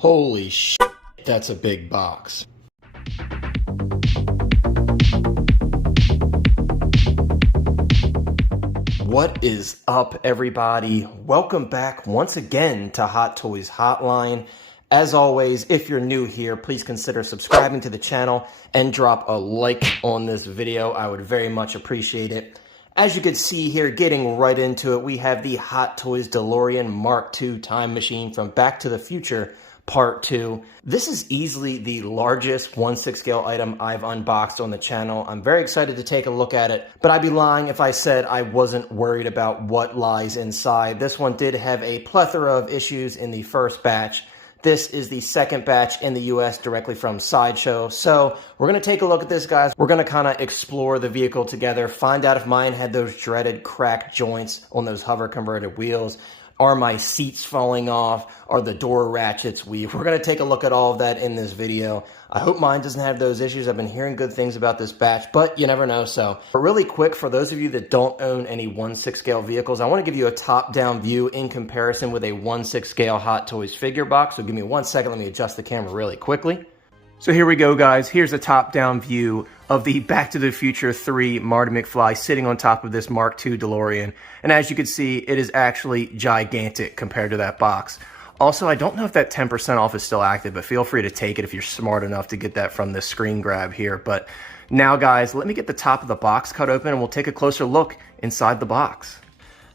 Holy shit, that's a big box. What is up, everybody? Welcome back once again to Hot Toys Hotline. As always, if you're new here, please consider subscribing to the channel and drop a like on this video. I would very much appreciate it. As you can see here, getting right into it, we have the Hot Toys Delorean Mark II Time Machine from Back to the Future Part 2. This is easily the largest 1/6 scale item I've unboxed on the channel. I'm very excited to take a look at it, but I'd be lying if I said I wasn't worried about what lies inside. This one did have a plethora of issues in the first batch. This is the second batch in the US directly from Sideshow. So we're going to take a look at this, guys. We're going to kind of explore the vehicle together, find out if mine had those dreaded cracked joints on those hover converted wheels. Are my seats falling off? Are the door ratchets weak? We're going to take a look at all of that in this video. I hope mine doesn't have those issues. I've been hearing good things about this batch, but you never know. But really quick, for those of you that don't own any 1/6 scale vehicles, I want to give you a top-down view in comparison with a 1/6 scale Hot Toys figure box. So give me 1 second. Let me adjust the camera really quickly. So here we go, guys. Here's a top-down view of the Back to the Future 3 Marty McFly sitting on top of this Mark II DeLorean. And as you can see, it is actually gigantic compared to that box. Also, I don't know if that 10% off is still active, but feel free to take it if you're smart enough to get that from this screen grab here. But now, guys, let me get the top of the box cut open and we'll take a closer look inside the box.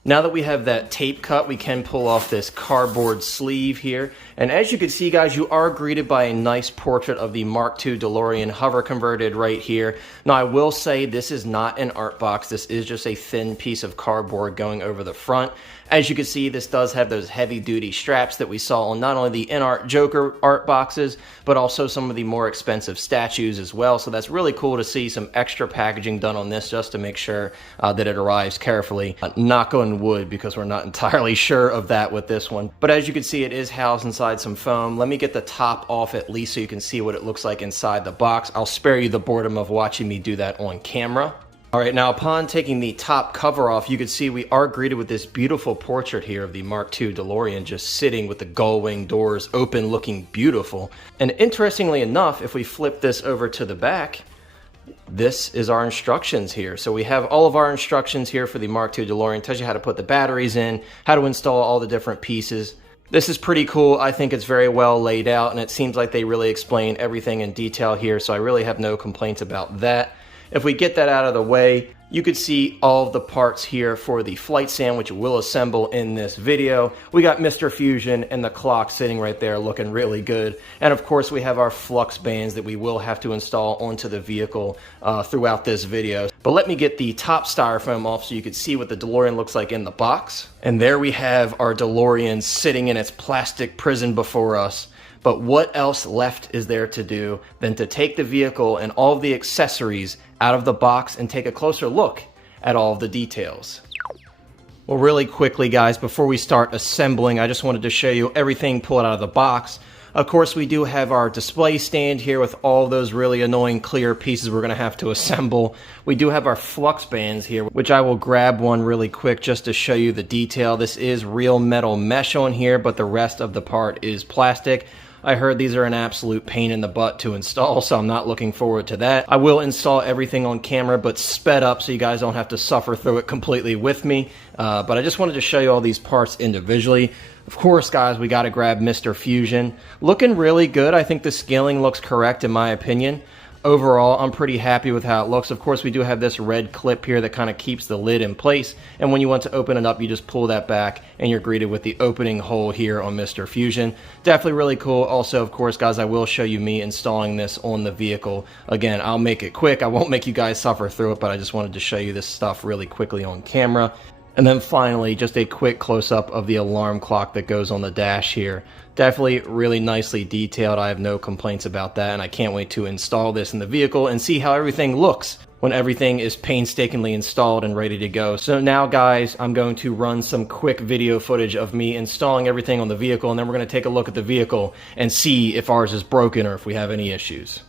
Now that we have that tape cut, we can pull off this cardboard sleeve here. And as you can see, guys, you are greeted by a nice portrait of the Mark II DeLorean hover converted right here. Now, I will say this is not an art box. This is just a thin piece of cardboard going over the front. As you can see, this does have those heavy-duty straps that we saw on not only the in-art Joker art boxes, but also some of the more expensive statues as well. So that's really cool to see some extra packaging done on this just to make sure that it arrives carefully. Knock on wood, because we're not entirely sure of that with this one. But as you can see, it is housed inside some foam. Let me get the top off at least so you can see what it looks like inside the box. I'll spare you the boredom of watching me do that on camera. All right, now upon taking the top cover off, you can see we are greeted with this beautiful portrait here of the Mark II DeLorean just sitting with the gull wing doors open, looking beautiful. And interestingly enough, if we flip this over to the back, this is our instructions here. So we have all of our instructions here for the Mark II DeLorean. It tells you how to put the batteries in, how to install all the different pieces. This is pretty cool. I think it's very well laid out, and it seems like they really explain everything in detail here, so I really have no complaints about that. If we get that out of the way, you could see all of the parts here for the flight stand, which we'll assemble in this video. We got Mr. Fusion and the clock sitting right there looking really good. And of course, we have our flux bands that we will have to install onto the vehicle throughout this video. But let me get the top styrofoam off so you can see what the DeLorean looks like in the box. And there we have our DeLorean sitting in its plastic prison before us. But what else left is there to do than to take the vehicle and all of the accessories out of the box and take a closer look at all of the details. Well, really quickly, guys, before we start assembling, I just wanted to show you everything pulled out of the box. Of course, we do have our display stand here with all those really annoying clear pieces we're going to have to assemble. We do have our flux bands here, which I will grab one really quick just to show you the detail. This is real metal mesh on here, but the rest of the part is plastic. I heard these are an absolute pain in the butt to install, so I'm not looking forward to that. I will install everything on camera, but sped up so you guys don't have to suffer through it completely with me. But I just wanted to show you all these parts individually. Of course, guys, we got to grab Mr. Fusion. Looking really good. I think the scaling looks correct in my opinion. Overall, I'm pretty happy with how it looks. Of course, we do have this red clip here that kind of keeps the lid in place. And when you want to open it up, you just pull that back and you're greeted with the opening hole here on Mr. Fusion. Definitely really cool. Also, of course, guys, I will show you me installing this on the vehicle. Again, I'll make it quick. I won't make you guys suffer through it, but I just wanted to show you this stuff really quickly on camera. And then finally, just a quick close-up of the alarm clock that goes on the dash here. Definitely really nicely detailed. I have no complaints about that, and I can't wait to install this in the vehicle and see how everything looks when everything is painstakingly installed and ready to go. So now, guys, I'm going to run some quick video footage of me installing everything on the vehicle, and then we're going to take a look at the vehicle and see if ours is broken or if we have any issues.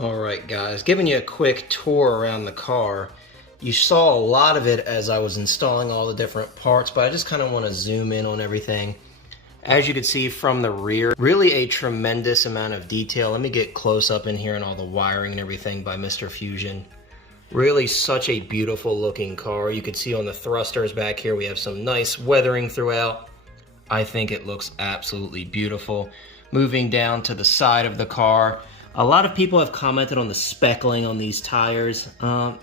Alright guys, giving you a quick tour around the car. You saw a lot of it as I was installing all the different parts, but I just kind of want to zoom in on everything. As you can see from the rear, really a tremendous amount of detail. Let me get close up in here and all the wiring and everything by Mr. Fusion. Really such a beautiful looking car. You can see on the thrusters back here we have some nice weathering throughout. I think it looks absolutely beautiful. Moving down to the side of the car, a lot of people have commented on the speckling on these tires.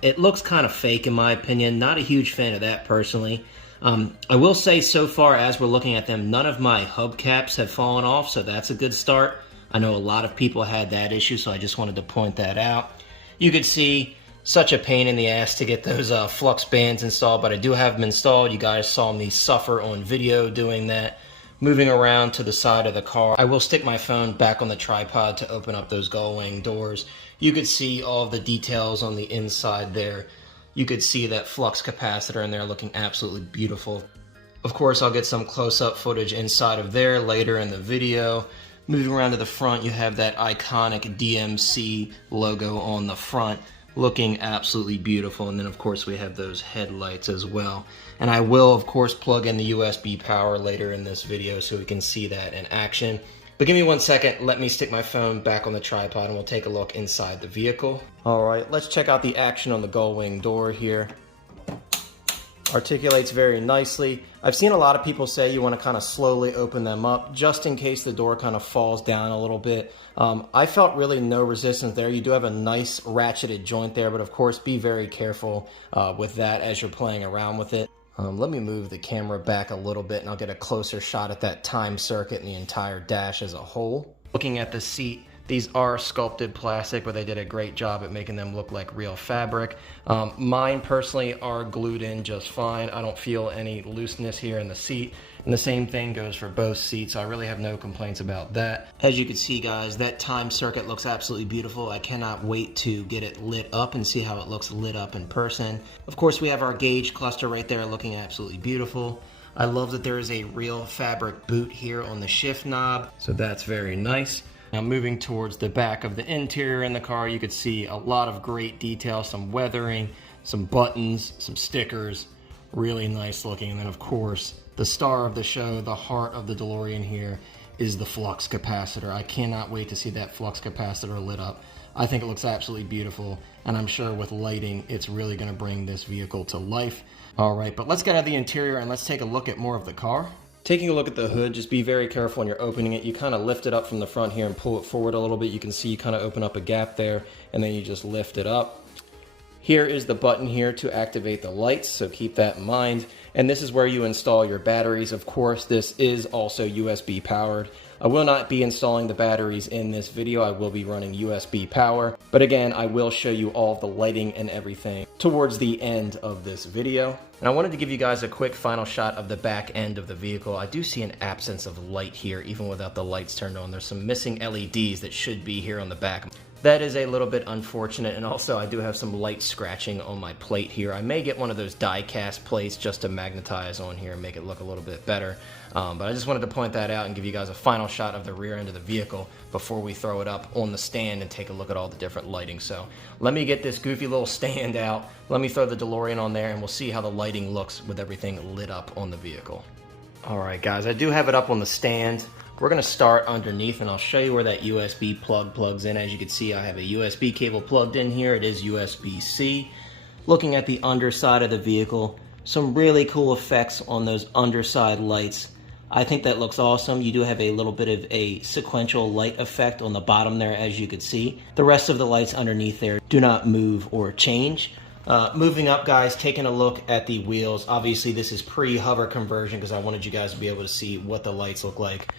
It looks kind of fake in my opinion. Not a huge fan of that personally. I will say so far as we're looking at them, none of my hubcaps have fallen off, so that's a good start. I know a lot of people had that issue, so I just wanted to point that out. You could see such a pain in the ass to get those flux bands installed, but I do have them installed. You guys saw me suffer on video doing that. Moving around to the side of the car, I will stick my phone back on the tripod to open up those gull-wing doors. You could see all of the details on the inside there. You could see that flux capacitor in there looking absolutely beautiful. Of course, I'll get some close-up footage inside of there later in the video. Moving around to the front, you have that iconic DMC logo on the front, looking absolutely beautiful. And then of course we have those headlights as well. And I will of course plug in the USB power later in this video so we can see that in action. But give me 1 second, let me stick my phone back on the tripod and we'll take a look inside the vehicle. Alright, let's check out the action on the gull-wing door here. Articulates very nicely. I've seen a lot of people say you want to kind of slowly open them up just in case the door kind of falls down a little bit. I felt really no resistance there. You do have a nice ratcheted joint there, but of course be very careful with that as you're playing around with it. Let me move the camera back a little bit and I'll get a closer shot at that time circuit and the entire dash as a whole. Looking at the seat, these are sculpted plastic, but they did a great job at making them look like real fabric. Mine personally are glued in just fine. I don't feel any looseness here in the seat. And the same thing goes for both seats. I really have no complaints about that. As you can see guys, that time circuit looks absolutely beautiful. I cannot wait to get it lit up and see how it looks lit up in person. Of course we have our gauge cluster right there looking absolutely beautiful. I love that there is a real fabric boot here on the shift knob, so that's very nice. Now moving towards the back of the interior in the car, you could see a lot of great detail, some weathering, some buttons, some stickers, really nice looking. And then of course, the star of the show, the heart of the DeLorean here, is the flux capacitor. I cannot wait to see that flux capacitor lit up. I think it looks absolutely beautiful, and I'm sure with lighting, it's really gonna bring this vehicle to life. All right, but let's get out of the interior and let's take a look at more of the car. Taking a look at the hood, just be very careful when you're opening it. You kind of lift it up from the front here and pull it forward a little bit. You can see you kind of open up a gap there, and then you just lift it up. Here is the button here to activate the lights, so keep that in mind. And this is where you install your batteries. Of course, this is also USB powered. I will not be installing the batteries in this video. I will be running USB power. But again, I will show you all of the lighting and everything towards the end of this video. And I wanted to give you guys a quick final shot of the back end of the vehicle. I do see an absence of light here, even without the lights turned on. There's some missing LEDs that should be here on the back. That is a little bit unfortunate, and also I do have some light scratching on my plate here. I may get one of those die-cast plates just to magnetize on here and make it look a little bit better. But I just wanted to point that out and give you guys a final shot of the rear end of the vehicle before we throw it up on the stand and take a look at all the different lighting. So let me get this goofy little stand out, let me throw the DeLorean on there, and we'll see how the lighting looks with everything lit up on the vehicle. Alright guys, I do have it up on the stand. We're going to start underneath and I'll show you where that USB plug plugs in. As you can see, I have a USB cable plugged in here. It is USB-C. Looking at the underside of the vehicle, some really cool effects on those underside lights. I think that looks awesome. You do have a little bit of a sequential light effect on the bottom there, as you can see. The rest of the lights underneath there do not move or change. Moving up guys, taking a look at the wheels. Obviously this is pre-hover conversion because I wanted you guys to be able to see what the lights look like.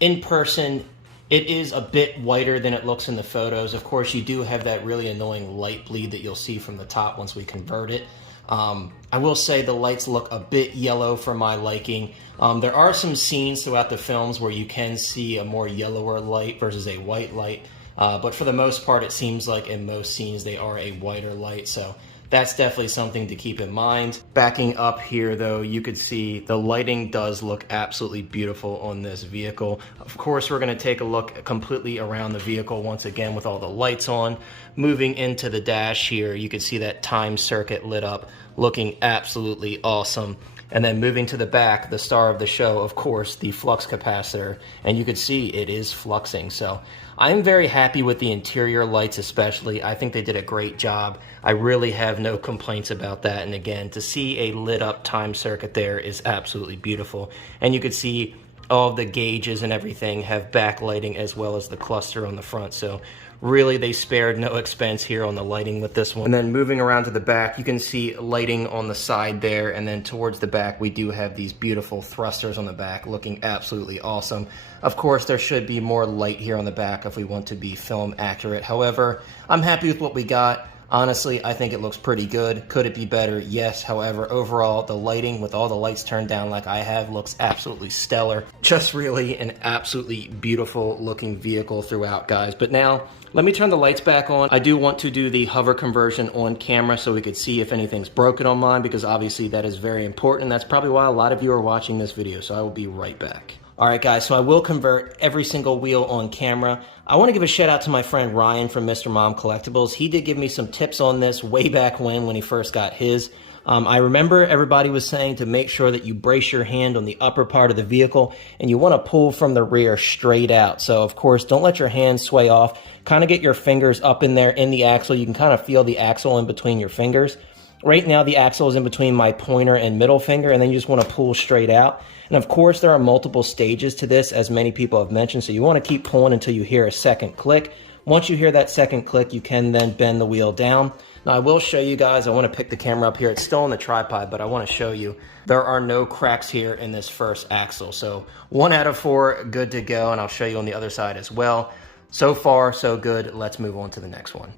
In person, it is a bit whiter than it looks in the photos. Of course, you do have that really annoying light bleed that you'll see from the top once we convert it. I will say the lights look a bit yellow for my liking. There are some scenes throughout the films where you can see a more yellower light versus a white light. But for the most part, it seems like in most scenes they are a whiter light. So that's definitely something to keep in mind. Backing up here though, you could see the lighting does look absolutely beautiful on this vehicle. Of course, we're gonna take a look completely around the vehicle once again with all the lights on. Moving into the dash here, you can see that time circuit lit up, looking absolutely awesome. And then moving to the back, the star of the show, of course, the flux capacitor. And you can see it is fluxing. So I'm very happy with the interior lights especially. I think they did a great job. I really have no complaints about that. And again, to see a lit up time circuit there is absolutely beautiful. And you can see all of the gauges and everything have backlighting as well as the cluster on the front. So really, they spared no expense here on the lighting with this one. And then moving around to the back, you can see lighting on the side there. And then towards the back, we do have these beautiful thrusters on the back looking absolutely awesome. Of course, there should be more light here on the back if we want to be film accurate. However, I'm happy with what we got. Honestly, I think it looks pretty good. Could it be better? Yes. However, overall, the lighting with all the lights turned down like I have looks absolutely stellar. Just really an absolutely beautiful looking vehicle throughout, guys. But now, let me turn the lights back on. I do want to do the hover conversion on camera so we could see if anything's broken on mine, because obviously that is very important. That's probably why a lot of you are watching this video, so I will be right back. All right, guys, so I will convert every single wheel on camera. I want to give a shout out to my friend Ryan from Mr. Mom Collectibles. He did give me some tips on this way back when he first got his. I remember everybody was saying to make sure that you brace your hand on the upper part of the vehicle and you want to pull from the rear straight out. So, of course, don't let your hands sway off. Kind of get your fingers up in there in the axle. You can kind of feel the axle in between your fingers. Right now, the axle is in between my pointer and middle finger, and then you just want to pull straight out. And of course, there are multiple stages to this, as many people have mentioned, so you want to keep pulling until you hear a second click. Once you hear that second click, you can then bend the wheel down. Now, I will show you guys, I want to pick the camera up here. It's still on the tripod, but I want to show you. There are no cracks here in this first axle. So 1 out of 4, good to go, and I'll show you on the other side as well. So far, so good. Let's move on to the next one.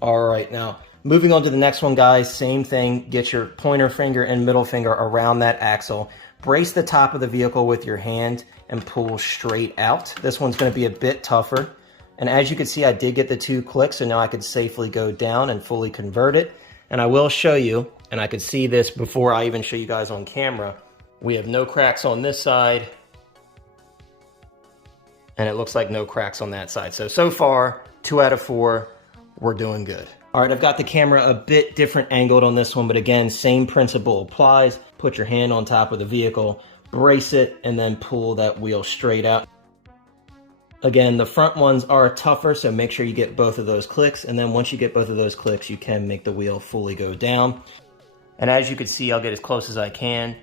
All right, now, moving on to the next one, guys, same thing. Get your pointer finger and middle finger around that axle. Brace the top of the vehicle with your hand and pull straight out. This one's going to be a bit tougher. And as you can see, I did get the 2 clicks, so now I could safely go down and fully convert it. And I will show you, and I could see this before I even show you guys on camera. We have no cracks on this side. And it looks like no cracks on that side. So far, 2 out of 4, we're doing good. All right, I've got the camera a bit different angled on this one, but again, same principle applies. Put your hand on top of the vehicle, brace it, and then pull that wheel straight out. Again, the front ones are tougher, so make sure you get both of those clicks, and then once you get both of those clicks, you can make the wheel fully go down. And as you can see, I'll get as close as I can.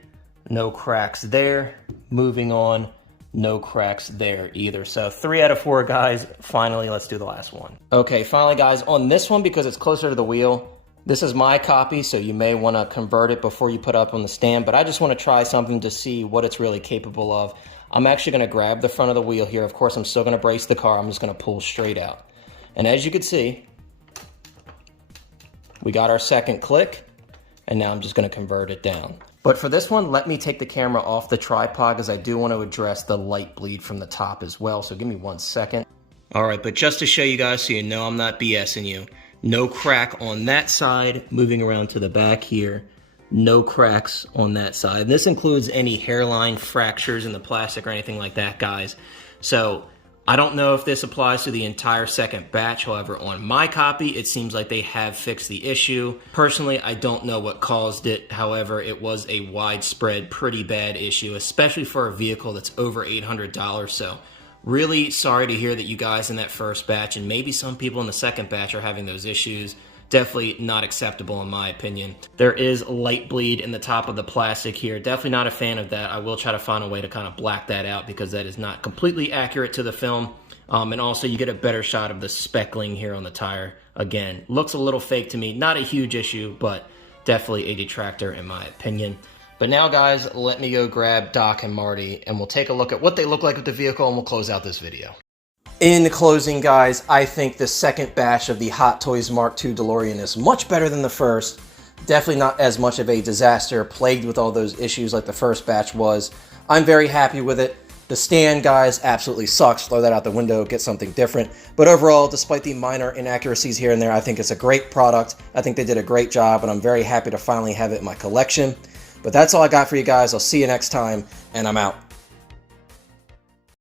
No cracks there. Moving on. No cracks there either. So 3 out of 4, guys. Finally, let's do the last one. Okay, finally, guys, on this one, because it's closer to the wheel, this is my copy, so you may want to convert it before you put it up on the stand, but I just want to try something to see what it's really capable of. I'm actually going to grab the front of the wheel here. Of course, I'm still going to brace the car. I'm just going to pull straight out. And as you can see, we got our second click, and now I'm just going to convert it down. But for this one, let me take the camera off the tripod because I do want to address the light bleed from the top as well. So give me 1 second. All right, but just to show you guys so you know I'm not BSing you, no crack on that side. Moving around to the back here, no cracks on that side. And this includes any hairline fractures in the plastic or anything like that, guys. So I don't know if this applies to the entire second batch. However, on my copy, it seems like they have fixed the issue. Personally, I don't know what caused it. However, it was a widespread, pretty bad issue, especially for a vehicle that's over $800. So really sorry to hear that you guys in that first batch, and maybe some people in the second batch, are having those issues. Definitely not acceptable in my opinion. There is light bleed in the top of the plastic here. Definitely not a fan of that. I will try to find a way to kind of black that out because that is not completely accurate to the film. And also you get a better shot of the speckling here on the tire. Again, looks a little fake to me. Not a huge issue, but definitely a detractor in my opinion. But now, guys, let me go grab Doc and Marty, and we'll take a look at what they look like with the vehicle, and we'll close out this video. In closing, guys, I think the second batch of the Hot Toys Mark II DeLorean is much better than the first. Definitely not as much of a disaster, plagued with all those issues like the first batch was. I'm very happy with it. The stand, guys, absolutely sucks. Throw that out the window, get something different. But overall, despite the minor inaccuracies here and there, I think it's a great product. I think they did a great job, and I'm very happy to finally have it in my collection. But that's all I got for you guys. I'll see you next time, and I'm out.